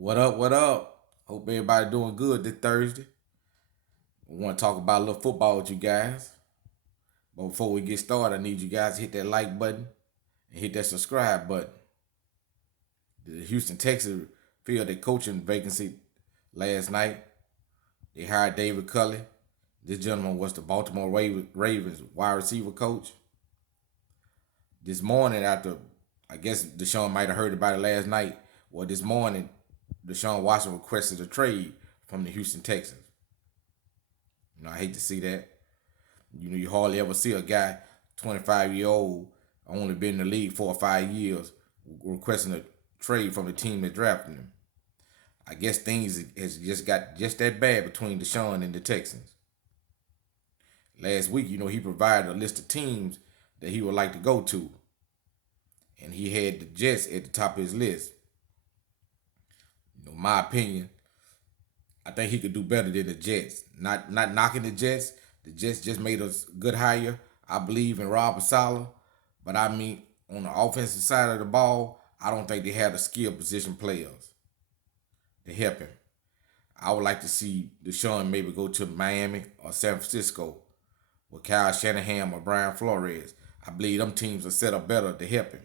What up? What up? Hope everybody doing good this Thursday. We want to talk about a little football with you guys. But before we get started, I need you guys to hit that like button and hit that subscribe button. The Houston Texans filled their coaching vacancy last night. They hired David Culley. This gentleman was the Baltimore Ravens wide receiver coach. This morning, after I guess Deshaun might have heard about it last night. Well, this morning, Deshaun Watson requested a trade from the Houston Texans. I hate to see that. You hardly ever see a guy, 25-year-old, only been in the league 4 or 5 years, requesting a trade from the team that drafted him. I guess things has just got just that bad between Deshaun and the Texans. Last week, he provided a list of teams that he would like to go to, and he had the Jets at the top of his list. My opinion, I think he could do better than the Jets. Not knocking the Jets. The Jets just made a good hire. I believe in Robert Saleh, but I mean on the offensive side of the ball, I don't think they have the skill position players to help him. I would like to see Deshaun maybe go to Miami or San Francisco with Kyle Shanahan or Brian Flores. I believe them teams are set up better to help him.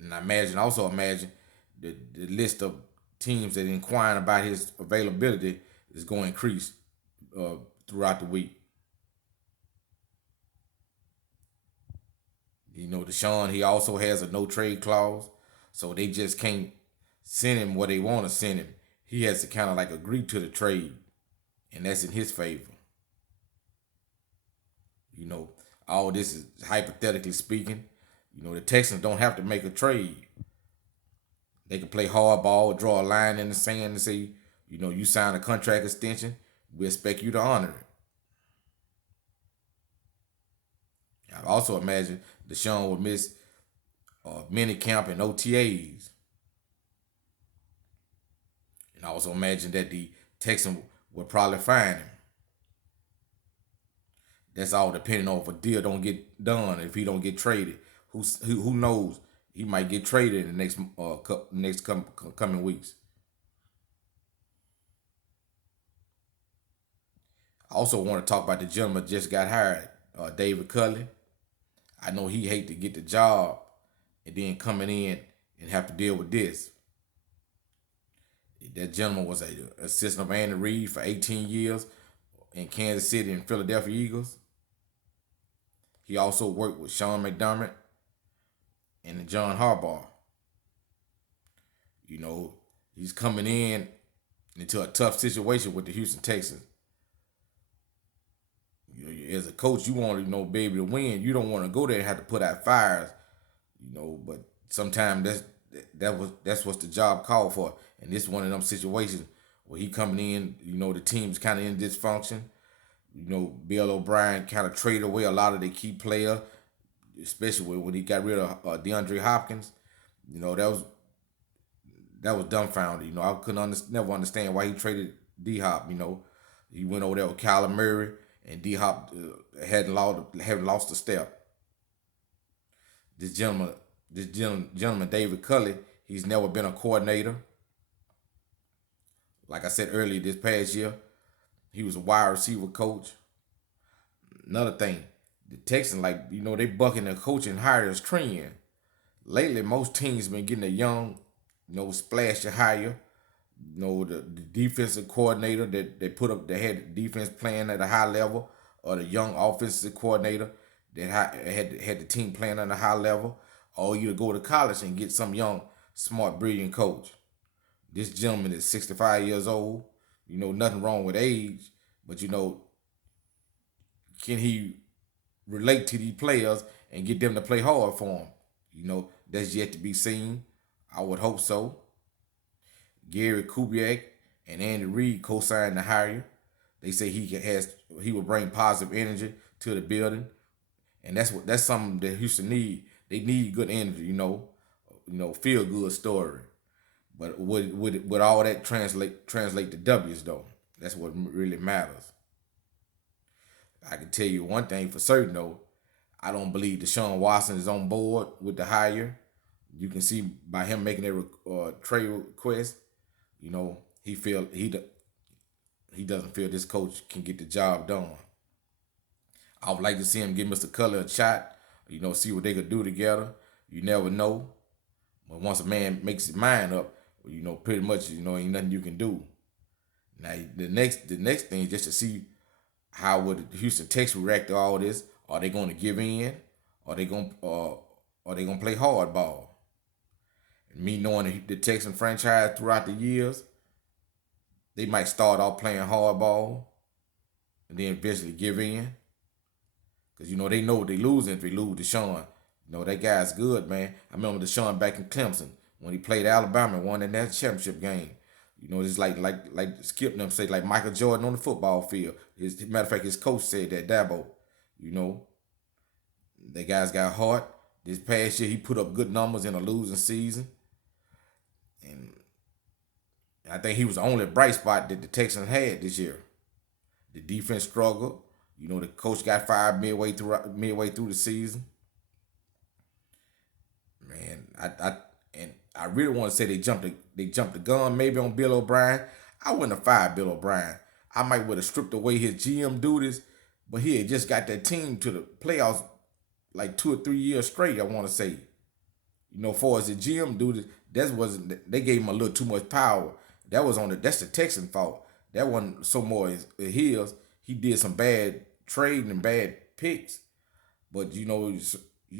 And also imagine the list of teams that inquiring about his availability is going to increase throughout the week. Deshaun, he also has a no trade clause, so they just can't send him where they want to send him. He has to kind of like agree to the trade, and that's in his favor. All this is hypothetically speaking. The Texans don't have to make a trade. They can play hardball, draw a line in the sand and say, you sign a contract extension, we expect you to honor it. I also imagine Deshaun would miss mini camp and OTAs. And I also imagine that the Texans would probably fine him. That's all depending on if a deal don't get done, if he don't get traded. Who knows? He might get traded in the next coming weeks. I also want to talk about the gentleman that just got hired, David Culley. I know he hate to get the job and then coming in and have to deal with this. That gentleman was an assistant of Andy Reid for 18 years in Kansas City and Philadelphia Eagles. He also worked with Sean McDermott and John Harbaugh. He's coming into a tough situation with the Houston Texans. As a coach, you want to be able to win. You don't want to go there and have to put out fires. But sometimes that's what the job called for. And this is one of them situations where he coming in. The team's kind of in dysfunction. Bill O'Brien kind of traded away a lot of the key players, especially when he got rid of DeAndre Hopkins. That was dumbfounded. I couldn't never understand why he traded D Hop. He went over there with Kyler Murray, and D Hop hadn't lost a step. This gentleman, David Culley, he's never been a coordinator. Like I said earlier, this past year, he was a wide receiver coach. Another thing, the Texans, they bucking their coaching hires trend. Lately, most teams been getting a young, splashy hire. The defensive coordinator that they put up, they had the defense playing at a high level, or the young offensive coordinator that had the team playing at a high level, or you go to college and get some young, smart, brilliant coach. This gentleman is 65 years old. Nothing wrong with age, but can he relate to these players and get them to play hard for him? That's yet to be seen. I would hope so. Gary Kubiak and Andy Reid co-signed the hire. They say he will bring positive energy to the building, and that's something that Houston need. They need good energy, feel good story. But would all that translate to W's though? That's what really matters. I can tell you one thing for certain though. I don't believe Deshaun Watson is on board with the hire. You can see by him making that trade request, he doesn't feel this coach can get the job done. I would like to see him give Mr. Culley a shot, see what they could do together. You never know. But once a man makes his mind up, pretty much, ain't nothing you can do. Now the next thing is just to see how would the Houston Texans react to all this. Are they going to give in? Are they gonna play hardball? And me knowing the Texan franchise throughout the years, they might start off playing hardball and then eventually give in. Because, they know they losing if they lose Deshaun. That guy's good, man. I remember Deshaun back in Clemson when he played Alabama and won that national championship game. It's like Skip and them say, like Michael Jordan on the football field. Matter of fact, his coach said that, Dabo. You know, that guy's got heart. This past year, he put up good numbers in a losing season. And I think he was the only bright spot that the Texans had this year. The defense struggled. The coach got fired midway through the season. Man, I really want to say they jumped the gun maybe on Bill O'Brien. I wouldn't have fired Bill O'Brien. I might would have stripped away his GM duties, but he had just got that team to the playoffs like 2 or 3 years straight. I want to say, far as the GM duties, they gave him a little too much power. That's the Texan fault. That wasn't so more his. He did some bad trading and bad picks, but you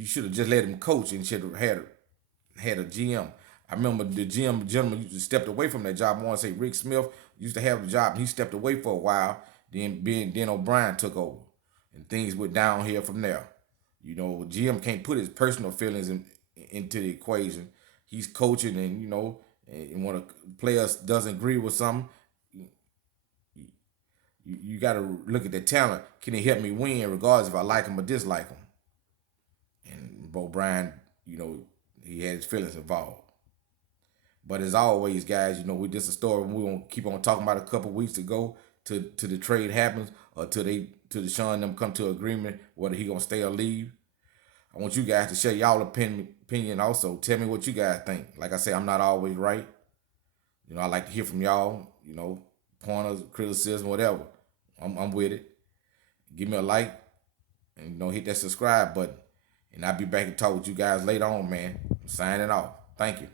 should have just let him coach and should have had a GM. I remember the GM gentleman used to stepped away from that job. I want to say Rick Smith used to have the job, and he stepped away for a while. Then O'Brien took over, and things went downhill from there. GM can't put his personal feelings into the equation. He's coaching, and when a player doesn't agree with something, you got to look at the talent. Can he help me win, regardless if I like him or dislike him? And O'Brien, he had his feelings involved. But as always, guys, we just a story we won't keep on talking about a couple weeks ago to the trade happens or till Deshaun and them come to an agreement whether he gonna stay or leave. I want you guys to share y'all opinion also. Tell me what you guys think. Like I say, I'm not always right. I like to hear from y'all, pointers, criticism, whatever. I'm with it. Give me a like and hit that subscribe button. And I'll be back and talk with you guys later on, man. I'm signing off. Thank you.